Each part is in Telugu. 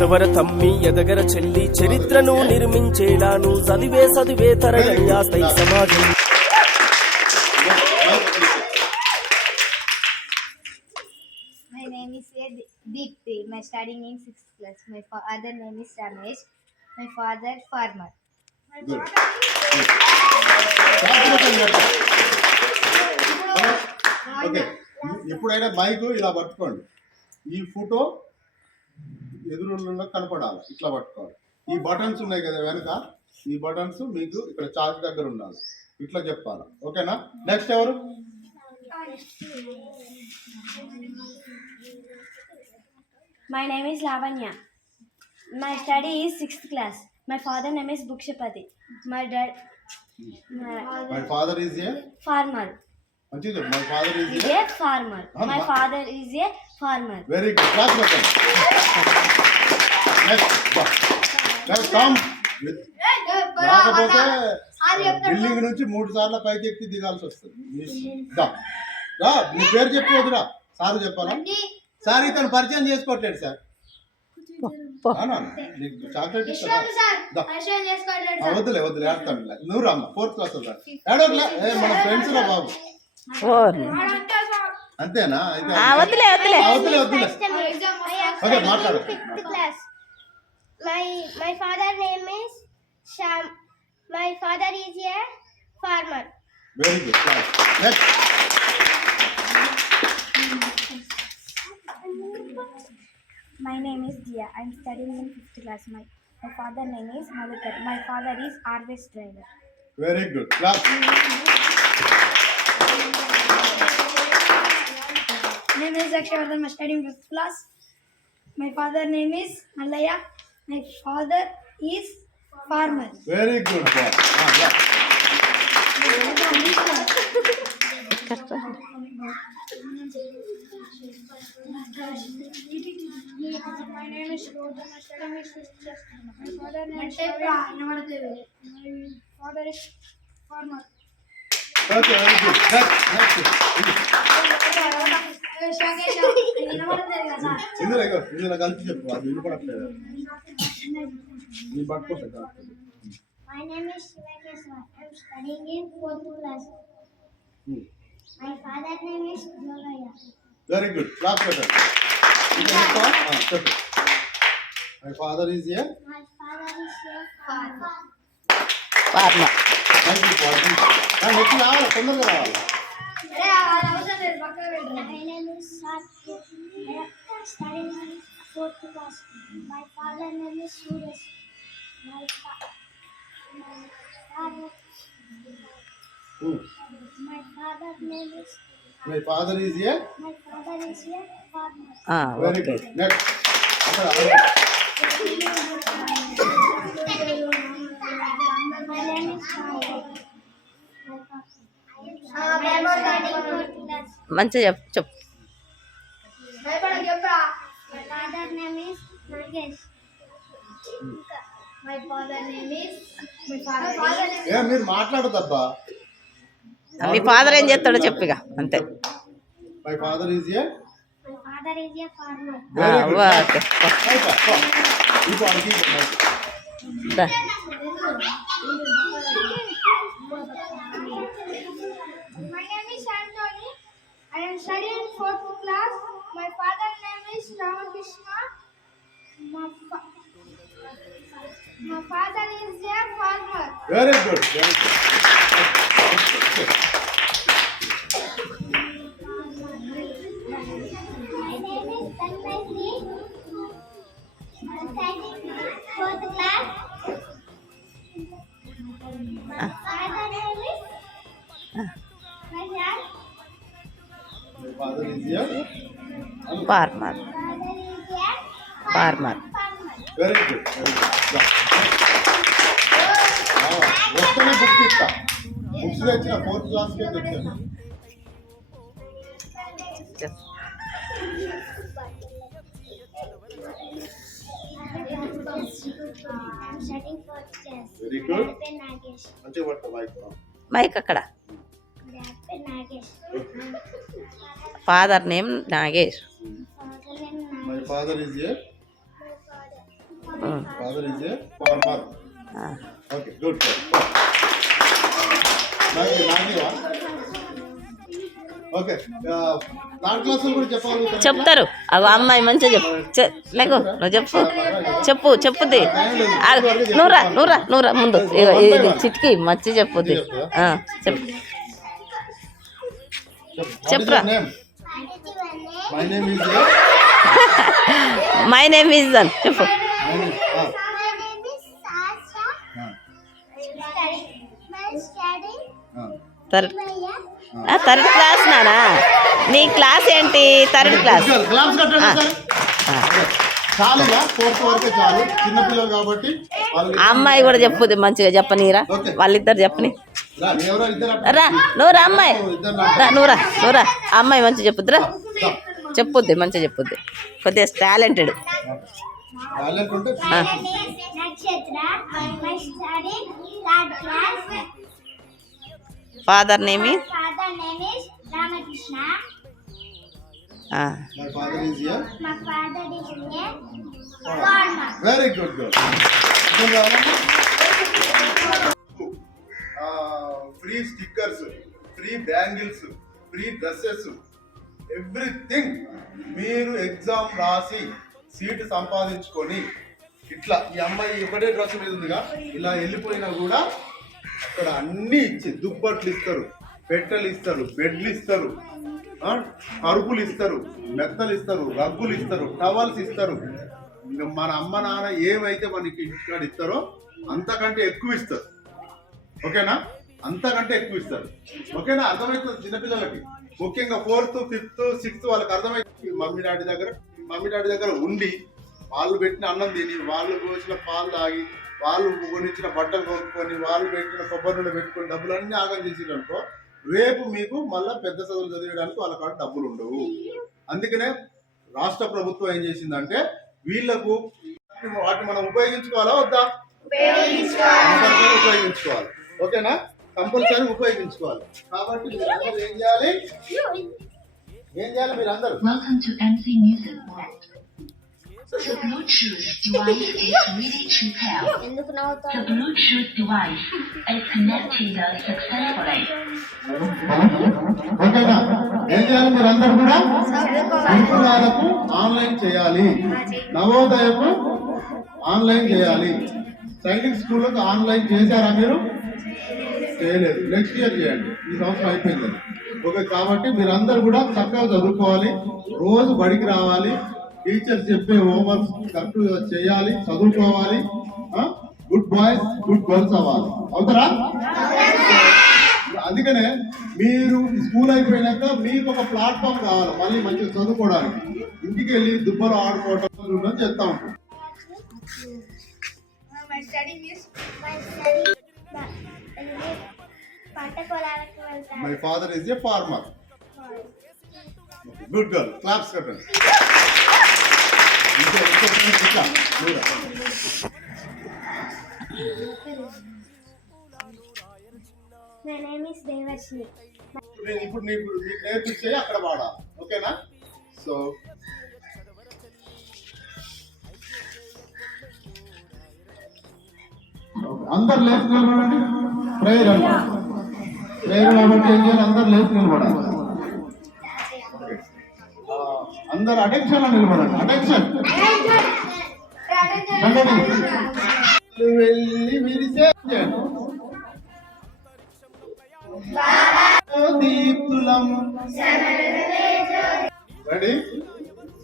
చదవర తమ్మి ఎదగర చెల్లి చరిత్రను నిర్మించేలాను చదివే తరగని ఆస్తై సమాజం. My name is Deepthi. My studying in 6th class. My father name is Ramesh. My father farmer. Okay, ఎప్పుడైనా మైక్ ఇలా పట్టుకోండి. ఈ ఫోటో ఎదురులో కనపడాలి, ఇట్లా పట్టుకోవాలి. ఈ బటన్స్ ఉన్నాయి కదా వెనక, ఈ బటన్స్ మీకు ఇక్కడ చార్జ్ దగ్గర ఉండాలి, ఇట్లా చెప్పాలి. ఓకేనా? నెక్స్ట్ ఎవరు? My name is Lavanya. My study is 6th class. My father name is Bhukshapati. My father is a farmer. My father is a farmer. My father is a farmer. Very good. Class button. Next, come. రాకపోతే బిల్డింగ్ నుంచి 3 సార్లు పైకి ఎక్కి దిగాల్సి వస్తుంది. నీ పేరు చెప్పి వద్దురా, సార్ చెప్పాలా? సార్ ఇతను పరిచయం చేసుకోవట్లేదు సార్. చాక్లెట్ వద్దులే ఆడతాను. నువ్వు రామ్మ 4th క్లాస్ ఏడోట్లే, మన ఫ్రెండ్స్ రా బాబు. అంతేనా? వద్దులే. ఓకే, మాట్లాడు. My father name is Sham. My father is a farmer. Very good. Next. My name is Dia. I am studying in 5th class. My father name is Madhukar. My father is harvest driver. Very good. Class. My name is Akshayvardhan. I am studying 5th class. My father name is Malaya. My father is farmer. Very good. Yeah. My name is Rodhan. I study in 5th class. My father name is My father is farmer. Okay, very good. Next. ఇందులో కలిసి చెప్పు, అది వినపడట్లేదు. My name is Shivakeswar. I am studying in 4th class. My father name is Jolaya. Very good. Clap better. My father is a farmer. Thank you for తొందరగా రావాలి. My name is Satya. I am studying in 4th class. My father name is Suresh. My father name is My father is a farmer. Very good. Next. My name is మంచిగా చెప్పు. My father name is Nagesh. My father name is మీరు మాట్లాడదబ్బా. మీ ఫాదర్ ఏం చేస్తాడో చెప్పిగా అంతే. My father is a farmer. Okay. My name is Anthony. I am studying 4th class. My father name is Ramakrishna. My father is a farmer. Very good. My name is Tanmay. I am studying 4th class. My father name is Rajan. My father is a farmer. Farmer. Very good. వస్తేనే బుక్ ఇస్తా. బుక్స్ తెచ్చిన 4th క్లాస్కే తెచ్చాను. Very good. మంచిగా పట్టు మైక్ అక్కడ. Father name Nagesh. My father is a father is a farmer. Okay, good. Okay, third class కూడా చెప్పాలి. చెప్తారు. అవి అమ్మాయి మంచిగా లేకు నువ్వు చెప్పుద్ది. నూరా ముందు ఇది చిట్కి మర్చి చెప్పుద్ది. చెప్పురా. మై నేమ్ ఈజ్ అని చెప్పు. థర్డ్ క్లాస్ నానా? నీ క్లాస్ ఏంటి? Third class. అమ్మాయి కూడా చెప్పుద్ది మంచిగా చెప్పనీరా. వాళ్ళిద్దరు చెప్పని రా. నువ్వురా అమ్మాయి, నువ్వురా అమ్మాయి మంచిగా చెప్పుద్దిరా. చెప్పుద్ది మంచిగా చెప్పుద్ది. కొద్దిగా talented. Father name is Ramakrishna. My father is here. My father is here. Farmer. Very good girl. Free stickers, free bangles, free dresses, everything. మీరు ఎగ్జామ్ రాసి సీట్ సంపాదించుకొని ఇట్లా ఈ అమ్మాయి ఒకటే డ్రెస్ మీద ఉందిగా, ఇలా వెళ్ళిపోయినా కూడా అక్కడ అన్నీ ఇచ్చి దుప్పట్లు ఇస్తారు, పెట్టెలు ఇస్తారు, బెడ్లు ఇస్తారు, కరుపులు ఇస్తారు, మెత్తలు ఇస్తారు, రగ్గులు ఇస్తారు, టవల్స్ ఇస్తారు. మన అమ్మ నాన్న ఏమైతే మనకి ఇంటికాడ ఇస్తారో అంతకంటే ఎక్కువ ఇస్తారు. ఓకేనా? అంతకంటే ఎక్కువ ఇస్తారు. ఓకేనా? అర్థమవుతుంది చిన్నపిల్లలకి, ముఖ్యంగా 4th, 5th, 6th వాళ్ళకి అర్థమవుతుంది. మమ్మీ డాడీ దగ్గర ఉండి వాళ్ళు పెట్టిన అన్నం తిని, వాళ్ళు పోసిన పాలు తాగి, వాళ్ళు కొనిచ్చిన బట్టలు కొనుక్కొని, వాళ్ళు పెట్టిన కొబ్బరి నూనె పెట్టుకొని డబ్బులన్నీ ఆగం చేసిరు అనుకో, రేపు మీకు మళ్ళీ పెద్ద చదువులు చదివడానికి వాళ్ళ కాడ డబ్బులు ఉండవు. అందుకనే రాష్ట్ర ప్రభుత్వం ఏం చేసిందంటే వీళ్లకు వాటిని మనం ఉపయోగించుకోవాలా వద్దా? ఉపయోగించుకోవాలి. ఓకేనా? కంపల్సరీ ఉపయోగించుకోవాలి. కాబట్టి మీరందరూ ఏం చేయాలి మీరందరూ? The Bluetooth device is ready to pair. The Bluetooth device is connected successfully. ఓకేనా? ఏం చేయాలి మీరందరూ కూడా? గురుకులాలకు ఆన్లైన్ చేయాలి, నవోదయకు ఆన్లైన్ చేయాలి. సైనిక్ స్కూళ్ళకు ఆన్లైన్ చేశారా మీరు? చేయలేదు. నెక్స్ట్ ఇయర్ చేయండి. ఈ సంవత్సరం అయిపోయింది. ఓకే, కాబట్టి మీరందరూ కూడా చక్కగా చదువుకోవాలి, రోజు బడికి రావాలి, టీచర్స్ చెప్పే హోంవర్క్ కరెక్ట్ చేయాలి, చదువుకోవాలి, గుడ్ బాయ్స్ గుడ్ గర్ల్స్ అవ్వాలి. అవుతారా? అందుకనే మీరు స్కూల్ అయిపోయినాక మీకు ఒక ప్లాట్ఫామ్ కావాలి మళ్ళీ మంచిగా చదువుకోవడానికి. ఇంటికి వెళ్ళి దుబ్బలు ఆడుకోవటం చేస్తా ఉంటాం. My father is a farmer. Good girl. Claps కట్టండి. My name is Devarshini. ఇప్పుడు నీకు నేర్పించే అక్కడ వాడాలి. ఓకేనా? సో అందరు లేచి నిలబడండి. ప్రేయర్ కాబట్టి ఏం చేయాలి? అందరు లేచి నిలబడాలి. అందరు అటెన్షన్ లో నిలబడండి. అటెన్షన్ వెళ్ళి విరిసే దీప్తులం రెడీ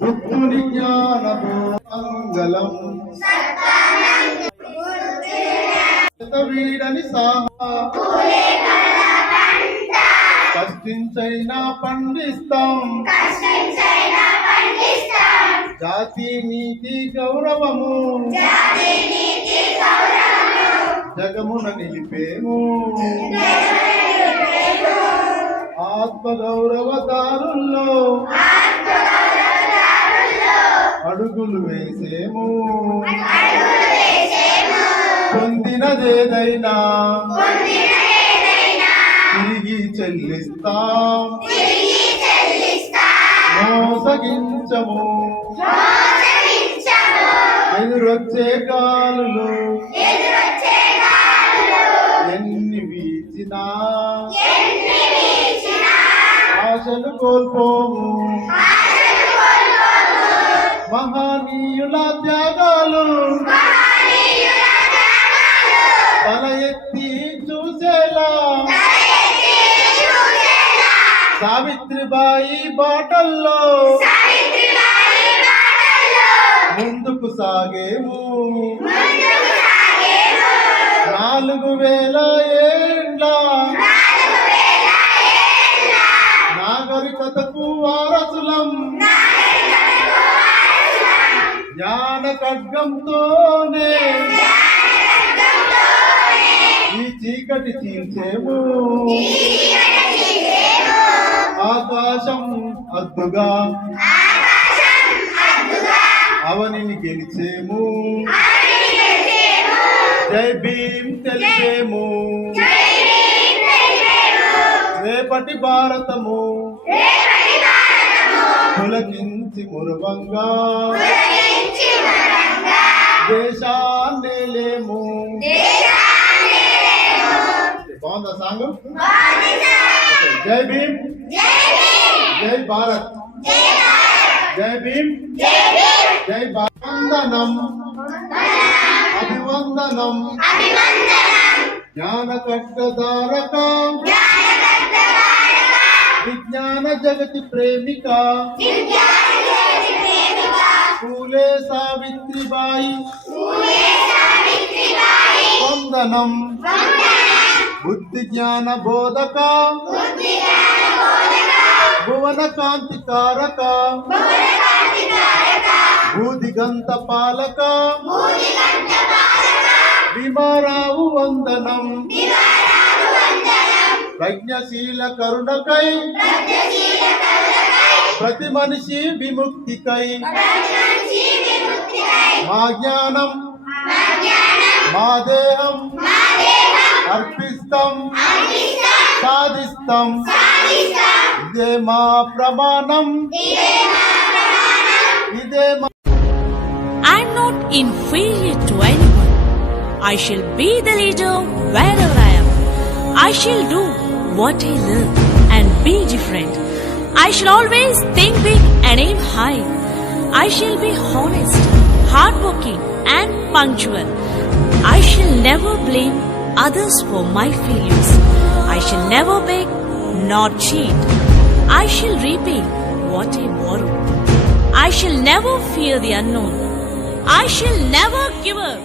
బుద్ధుని జ్ఞానమంగళం వీడని సాహా కష్టించైనా పండిస్తాం జాతి నీతి గౌరవము జగమున నిలిపేము ఆత్మ గౌరవదారుల్లో అడుగులు వేసేము పొందినదేదైనా తిరిగి చెల్లిస్తాం మోసగించము ఎదురొచ్చే గాలులు ఎన్ని వీచినా ఆశలు కోల్పోము మహనీయుల త్యాగాలు తల ఎత్తి చూసేలా సావిత్రిబాయి బాటల్లో ముందుకు సాగేము 4000 ఏండ్ల నాగరికతకు వారసులం జ్ఞాన ఖడ్గంతోనే ఈ చీకటి చీల్చేము ఆకాశం అద్దుగా అవనిని గెలిచేము జై భీమ్ తెలిపేము రేపటి భారతము పులకించి మురువంగా దేశాన్ని లేము బాగుందా సాంగ్ జై భీమ్ జై భారత్ జై భీమ్ జై భారత్ వందనం అభివందనం జ్ఞాన ఖడ్గధారక విజ్ఞాన జగతి ప్రేమిక పూలే సావిత్రిబాయి వందనం బుద్ధి జ్ఞాన బోధక భువన కాంతి కారక భూదిగంత పాలక భీమారావు వందనం ప్రజ్ఞశీల కరుణకై ప్రతి మనిషి విముక్తికై మా జ్ఞానం మా దేహం అర్పిస్తాం సాధిస్తాం ఇదే మా ప్రమాణం ఇదే మా I'm not inferior to anyone. I shall be the leader wherever I am. I shall do what I love and be different. I shall always think big and aim high. I shall be honest, hardworking and punctual. I shall never blame others for my failures. I shall never beg nor cheat. I shall repay what I borrow. I shall never fear the unknown. I shall never give up